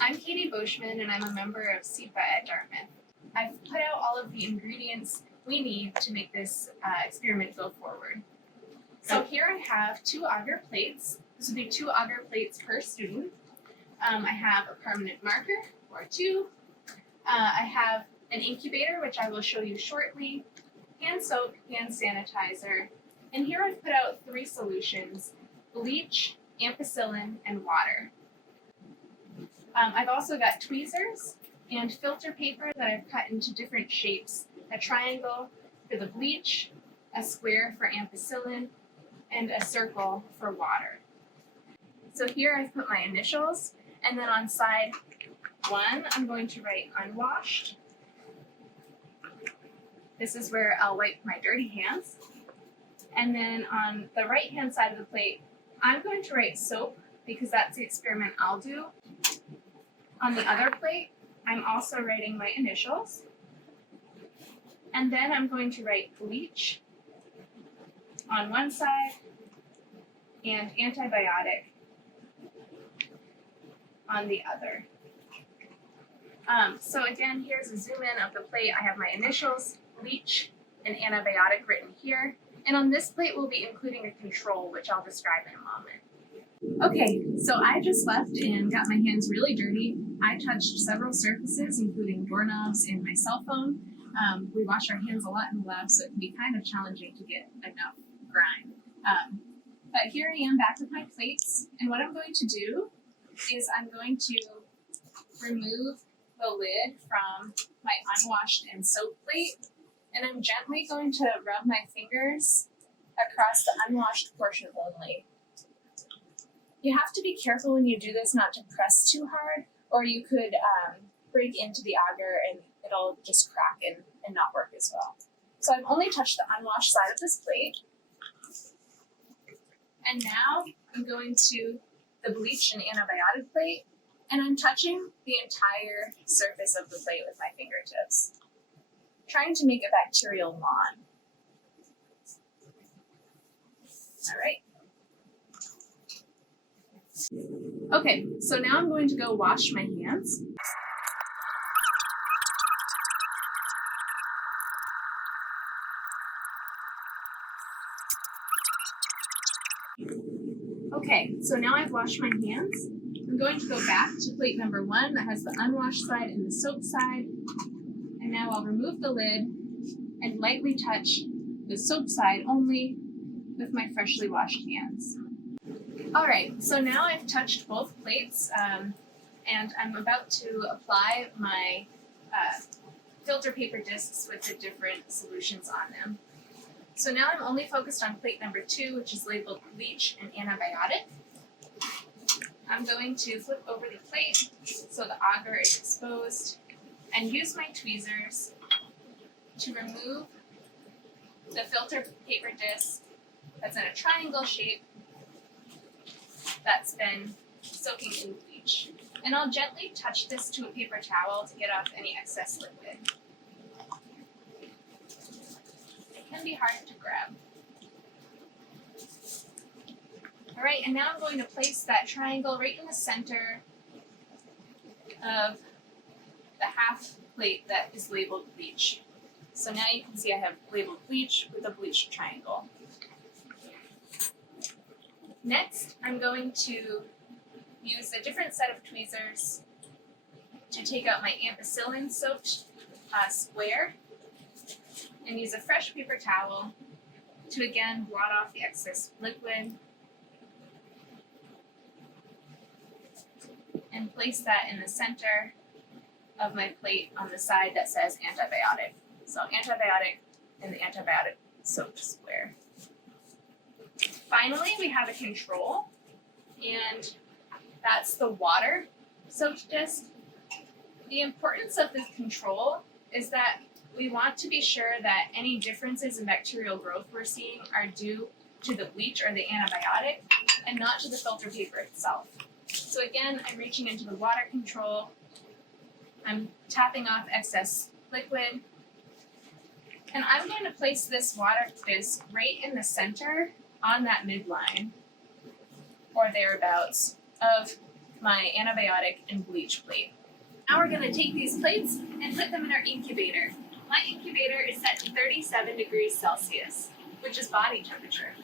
I'm Katie Boschman, and I'm a member of SEPA at Dartmouth. I've put out all of the ingredients we need to make this experiment go forward. So here I have 2 agar plates. This would be 2 agar plates per student. I have a permanent marker, or 2. I have an incubator, which I will show you shortly, hand soap, hand sanitizer, and here I've put out 3 solutions: bleach, ampicillin, and water. I've also got tweezers and filter paper that I've cut into different shapes: a triangle for the bleach, a square for ampicillin, and a circle for water. So here I've put my initials, and then on side 1 I'm going to write unwashed. This is where I'll wipe my dirty hands. And then on the right hand side of the plate, I'm going to write soap because that's the experiment I'll do. On the other plate, I'm also writing my initials. And then I'm going to write bleach on one side and antibiotic on the other. So again, here's a zoom in of the plate. I have my initials, bleach, and antibiotic written here. And on this plate, we'll be including a control, which I'll describe in a moment. Okay, so I just left and got my hands really dirty. I touched several surfaces, including doorknobs and my cell phone. We wash our hands a lot in the lab, so it can be kind of challenging to get enough grime. But here I am back with my plates, and what I'm going to do is I'm going to remove the lid from my unwashed and soap plate, and I'm gently going to rub my fingers across the unwashed portion only. You have to be careful when you do this not to press too hard, or you could break into the agar and it'll just crack and not work as well. So I've only touched the unwashed side of this plate. And now I'm going to the bleach and antibiotic plate, and I'm touching the entire surface of the plate with my fingertips, trying to make a bacterial lawn. All right. Okay, so now I'm going to go wash my hands. Okay, so now I've washed my hands. I'm going to go back to plate number 1 that has the unwashed side and the soap side. And now I'll remove the lid and lightly touch the soap side only with my freshly washed hands. All right, so now I've touched both plates, and I'm about to apply my filter paper discs with the different solutions on them. So now I'm only focused on plate number 2, which is labeled bleach and antibiotic. I'm going to flip over the plate so the agar is exposed and use my tweezers to remove the filter paper disc that's in a triangle shape that's been soaking in bleach. And I'll gently touch this to a paper towel to get off any excess liquid. It can be hard to grab. All right, and now I'm going to place that triangle right in the center of the half plate that is labeled bleach. So now you can see I have labeled bleach with a bleached triangle. Next, I'm going to use a different set of tweezers to take out my ampicillin soaked square and use a fresh paper towel to again blot off the excess liquid and place that in the center of my plate on the side that says antibiotic. So antibiotic in the antibiotic soaked square. Finally, we have a control, and that's the water soaked disc. The importance of this control is that we want to be sure that any differences in bacterial growth we're seeing are due to the bleach or the antibiotic and not to the filter paper itself. So again, I'm reaching into the water control. I'm tapping off excess liquid. And I'm going to place this water disc right in the center on that midline or thereabouts of my antibiotic and bleach plate. Now we're gonna take these plates and put them in our incubator. My incubator is set to 37 degrees Celsius, which is body temperature.